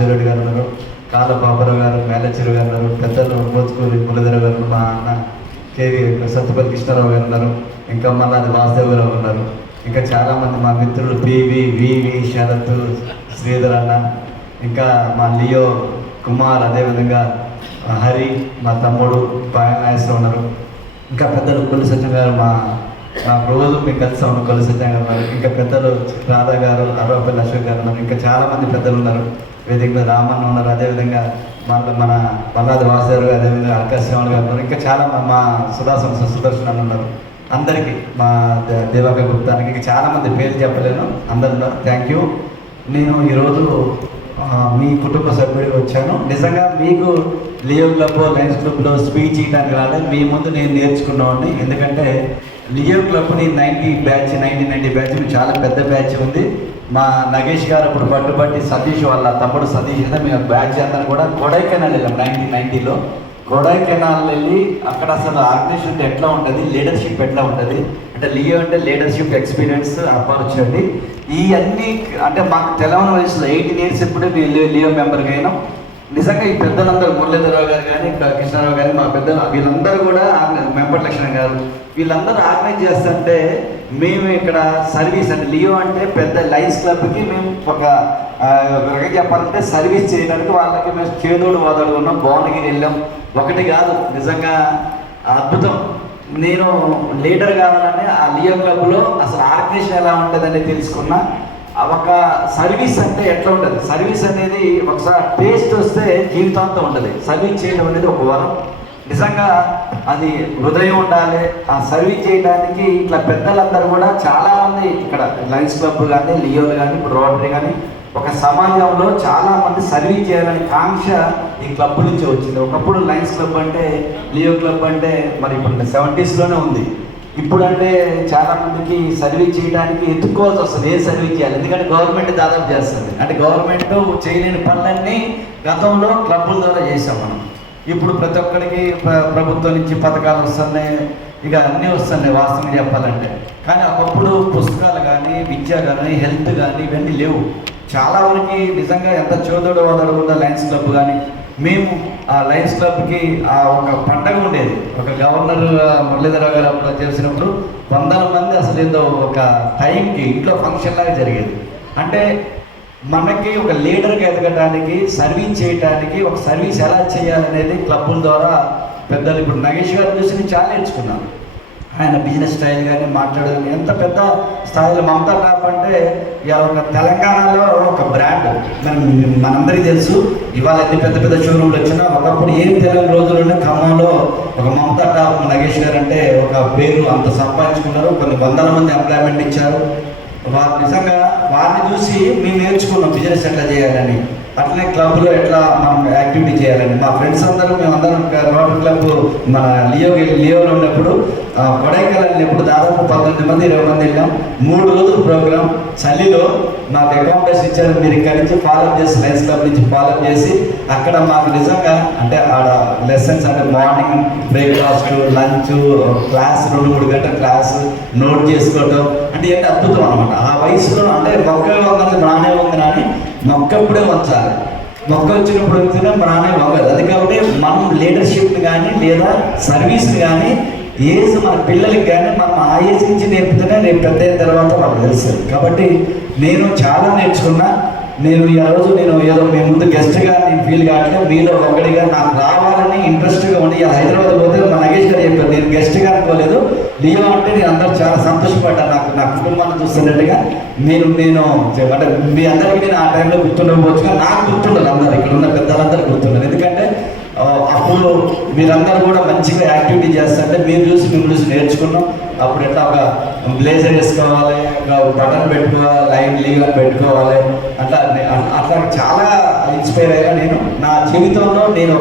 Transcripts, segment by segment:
సాంబశివరెడ్డి గారు ఉన్నారు, కాళ్ళ పాపరావు గారు, మేలచెరు గారు ఉన్నారు, పెద్దలు మోత్కూరి మురళీధర గారు, మా అన్న కేవీ సత్తుపల్లి కృష్ణారావు గారు ఉన్నారు, ఇంకా మల్లాది వాసుదేవ్ గారు ఉన్నారు, ఇంకా చాలామంది మా మిత్రులు పివి, వివి, శరత్, శ్రీధర్ అన్న, ఇంకా మా లియో కుమార్, అదేవిధంగా హరి, మా తమ్ముడు నాగేశ్వరరావు ఉన్నారు, ఇంకా పెద్దలు కొల్లి సత్యం గారు, నాకు రోజు మీకు కలిసి ఉన్నాం కొల్లి సత్యం గారు ఉన్నారు, ఇంకా పెద్దలు రాధా గారు, అరవపల్లి అశోక్ గారు ఉన్నారు, ఇంకా చాలామంది పెద్దలు ఉన్నారు, వేదిక రామన్న ఉన్నారు, అదేవిధంగా మన మల్లాది వాసుదేవ్ గారు, అదేవిధంగా ఆకాశవాణి గారు ఉన్నారు, ఇంకా చాలా మా సుదర్శన్ ఉన్నారు. అందరికీ మా దేవాక గుప్తానికి ఇంకా చాలామంది పేర్లు చెప్పలేను, అందరు ఉన్నారు. Thank you. నేను ఈరోజు మీ కుటుంబ సభ్యుడికి వచ్చాను. నిజంగా మీకు లియో క్లబ్, లయన్స్ క్లబ్లో స్పీచ్ చేయడానికి రాలేదు, మీ ముందు నేను నేర్చుకున్నాను. ఎందుకంటే లియో క్లబ్ని 1990 బ్యాచ్ చాలా పెద్ద బ్యాచ్ ఉంది. మా నగేష్ గారు అప్పుడు పట్టుబట్టి సతీష్ వాళ్ళ తమ్ముడు సతీష్ అయితే మేము బ్యాచ్ అందరూ కూడా కొడైకెనాల్ వెళ్ళాం 1990లో. కొడైకెనాల్ వెళ్ళి అక్కడ అసలు ఆర్గనైజేషన్ అంటే ఎట్లా ఉంటుంది, లీడర్షిప్ ఎట్లా ఉంటుంది అంటే లియో అంటే లీడర్షిప్ ఎక్స్పీరియన్స్ ఆపర్చునిటీ ఇవన్నీ అంటే మాకు తెలంగాణ వయసులో 18 years ఇప్పుడే లియో మెంబర్గా అయినాం. నిజంగా ఈ పెద్దలందరూ మురళీధరరావు గారు కానీ కృష్ణారావు గారు మా పెద్దలు వీళ్ళందరూ కూడా మెంబర్ లక్షణం గారు వీళ్ళందరూ ఆర్గనైజ్ చేస్తుంటే మేము ఇక్కడ సర్వీస్ అంటే లియో అంటే పెద్ద లయన్స్ క్లబ్కి మేము ఒక చెప్పాలంటే సర్వీస్ చేయడానికి వాళ్ళకి మేము చేదోడు వాదోడు ఉన్నాం. భువనగిరి వెళ్ళాం, ఒకటి కాదు నిజంగా అద్భుతం. నేను లీడర్ కావాలని ఆ లియో క్లబ్లో అసలు ఆర్గనైజేషన్ ఎలా ఉంటుందని తెలుసుకున్నా. ఒక సర్వీస్ అంటే ఎట్లా ఉంటుంది, సర్వీస్ అనేది ఒకసారి టేస్ట్ వస్తే జీవితాంతం ఉంటుంది. సర్వీస్ చేయడం అనేది ఒక వరం. నిజంగా అది హృదయం ఉండాలి. ఆ సర్వీస్ చేయడానికి ఇట్లా పెద్దలందరూ కూడా చాలామంది ఇక్కడ లయన్స్ క్లబ్ కానీ లియోలు కానీ ఇప్పుడు రోటరీ కానీ ఒక సమాజంలో చాలామంది సర్వీస్ చేయాలని కాంక్ష ఈ క్లబ్ నుంచి వచ్చింది. ఒకప్పుడు లయన్స్ క్లబ్ అంటే లియో క్లబ్ అంటే మరి ఇప్పుడు 70sలోనే ఉంది. ఇప్పుడంటే చాలామందికి సర్వీస్ చేయడానికి ఎత్తుక్కోవాల్సి వస్తుంది, ఏ సర్వీస్ చేయాలి. ఎందుకంటే గవర్నమెంట్ దాదాపు చేస్తుంది. అంటే గవర్నమెంట్ చేయలేని పనులన్నీ గతంలో క్లబ్బుల ద్వారా చేసాం మనం. ఇప్పుడు ప్రతి ఒక్కరికి ప్రభుత్వం నుంచి పథకాలు వస్తున్నాయి, ఇక అన్నీ వస్తున్నాయి వాస్తవంగా చెప్పాలంటే. కానీ ఒకప్పుడు పుస్తకాలు కానీ విద్య కానీ హెల్త్ కానీ ఇవన్నీ లేవు. చాలా వరకు నిజంగా ఎంత చోదోడు వాదోడు ఉందో లయన్స్ క్లబ్ కానీ. మేము ఆ లయన్స్ క్లబ్కి ఒక పండగ ఉండేది. ఒక గవర్నర్ మురళీధరరావు గారు అప్పుడు చేసినప్పుడు 100 మంది అసలు ఏదో ఒక టైంకి ఇంట్లో ఫంక్షన్ లాగా జరిగేది. అంటే మనకి ఒక లీడర్గా ఎదగడానికి, సర్వీస్ చేయడానికి, ఒక సర్వీస్ ఎలా చేయాలనేది క్లబ్బుల ద్వారా పెద్దలు ఇప్పుడు నగేష్ గారు చూసి నేను చాలా నేర్చుకున్నాను. ఆయన బిజినెస్ స్టైల్ కానీ మాట్లాడడం ఎంత పెద్ద స్థాయిలో. మమతా టాప్ అంటే ఒక తెలంగాణలో ఒక బ్రాండ్. మనందరికీ తెలుసు. ఇవాళ ఎన్ని పెద్ద పెద్ద షోరూమ్లు వచ్చినా ఒకప్పుడు ఏం తెలియని రోజుల్లోనే ఖమ్మంలో ఒక మమతా టాప్ నగేష్ గారు అంటే ఒక పేరు అంత సంపాదించుకున్నారు. కొన్ని 100 మంది ఎంప్లాయ్మెంట్ ఇచ్చారు. వారు నిజంగా వారిని చూసి మేము నేర్చుకున్నాం బిజినెస్ ఎట్లా చేయాలని, అట్లనే క్లబ్లో ఎట్లా మనం యాక్టివిటీ చేయాలని. మా ఫ్రెండ్స్ అందరూ మేమందరం రోటరీ క్లబ్ మన లియోలో ఉన్నప్పుడు కొడైకెనాల్ వెళ్ళినప్పుడు దాదాపు 19 మంది 20 మంది వెళ్ళాం. 3 రోజుల ప్రోగ్రాం చలిలో మాకు అకామిడేషన్ ఇచ్చారు. మీరు ఇక్కడి నుంచి ఫాలోఅప్ చేసి లయన్స్ క్లబ్ నుంచి ఫాలోఅప్ చేసి అక్కడ మాకు నిజంగా అంటే ఆడ లెసన్స్ అంటే మార్నింగ్ బ్రేక్ఫాస్ట్, లంచ్, క్లాస్ 2-3 గంటల క్లాస్ నోట్ చేసుకోవటం అంటే ఏంటి అద్భుతం అనమాట. ఆ వయసులో అంటే మొక్క వంగదు నానే వంగన అని మొక్కప్పుడే వంచాలి. మొక్క వచ్చినప్పుడు వచ్చినా నానే వంగదు. అది కాబట్టి మనం లీడర్షిప్ని కానీ లేదా సర్వీస్ని కానీ ఏజ్ మన పిల్లలకి కానీ మనం ఆ ఏజ్ నుంచి నేర్పుతూనే రేపు పెద్ద అయిన తర్వాత వాళ్ళకి తెలుస్తుంది. కాబట్టి నేను చాలా నేర్చుకున్నా. నేను ఈ రోజు నేను ఏదో మీ ముందు గెస్ట్గా నేను ఫీల్ కావట్లేదు, మీలో ఒకటిగా నాకు రావాలని ఇంట్రెస్ట్గా ఉండి హైదరాబాద్ పోతే మా నగేష్ గారు చెప్పారు నేను గెస్ట్గా అనుకోలేదు, లియో అంటే నేను అందరూ చాలా సంతోషపడ్డాను. నా కుటుంబాన్ని చూస్తున్నట్టుగా నేను అంటే మీ అందరికీ నేను ఆ టైంలో గుర్తుండకపోవచ్చు, కానీ నాకు గుర్తుండదు. అందరూ ఇక్కడ ఉన్న పెద్దలందరూ గుర్తుండదు. ఎందుకంటే అప్పుడు మీరందరూ కూడా మంచిగా యాక్టివిటీ చేస్తుంటే మీరు చూసి మిమ్మల్ని చూసి నేర్చుకున్నాం. అప్పుడు ఎట్లా ఒక బ్లేజర్ వేసుకోవాలి, బటన్ పెట్టుకోవాలి, లైన్ లీవ్ అని పెట్టుకోవాలి, అట్లా చాలా ఇన్స్పైర్ అయ్యా. నేను నా జీవితంలో నేను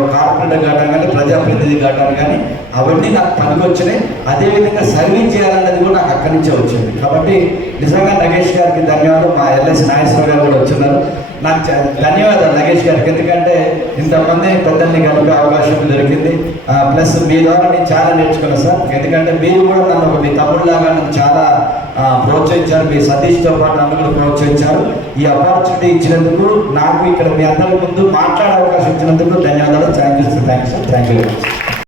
ఒక కార్పొరేటర్ కావడం కానీ ప్రజాప్రతినిధి కావడం కానీ అవన్నీ నాకు పనికి వచ్చినాయి. అదేవిధంగా సర్వీస్ చేయాలన్నది కూడా నాకు అక్కడి నుంచే వచ్చింది. కాబట్టి నిజంగా నగేష్ గారికి ధన్యవాదాలు. మా ఎల్ఎస్ నాగేశ్వర గారు కూడా వచ్చున్నారు. నాకు ధన్యవాదాలు నగేష్ గారికి, ఎందుకంటే ఇంతమంది పెద్దల్ని కలిపే అవకాశం దొరికింది. ప్లస్ మీ ద్వారా నేను చాలా నేర్చుకున్నాను సార్, ఎందుకంటే మీరు కూడా నన్ను మీ తమ్ముళ్ళలాగా నన్ను చాలా ప్రోత్సహించారు. మీ సతీష్తో పాటు నన్ను కూడా ప్రోత్సహించారు. ఈ ఆపర్చునిటీ ఇచ్చినందుకు, నాకు ఇక్కడ మీ అందరి ముందు మాట్లాడే అవకాశం ఇచ్చినందుకు ధన్యవాదాలు. Thank you sir, thank you.